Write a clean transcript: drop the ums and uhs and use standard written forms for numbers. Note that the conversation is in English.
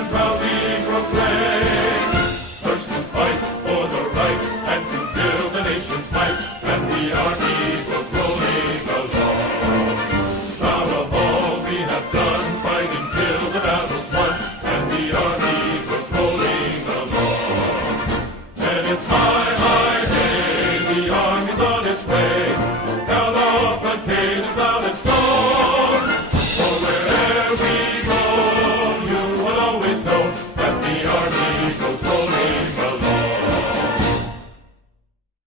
and proudly proclaim. First to fight for the right and to build the nation's might, and the army goes rolling along. Proud of all we have done, fighting till the battle's won, and the army goes rolling along. And it's high, high day, the army's on its way. Count off the cage is loud and strong. For wherever we go, you will always know that the army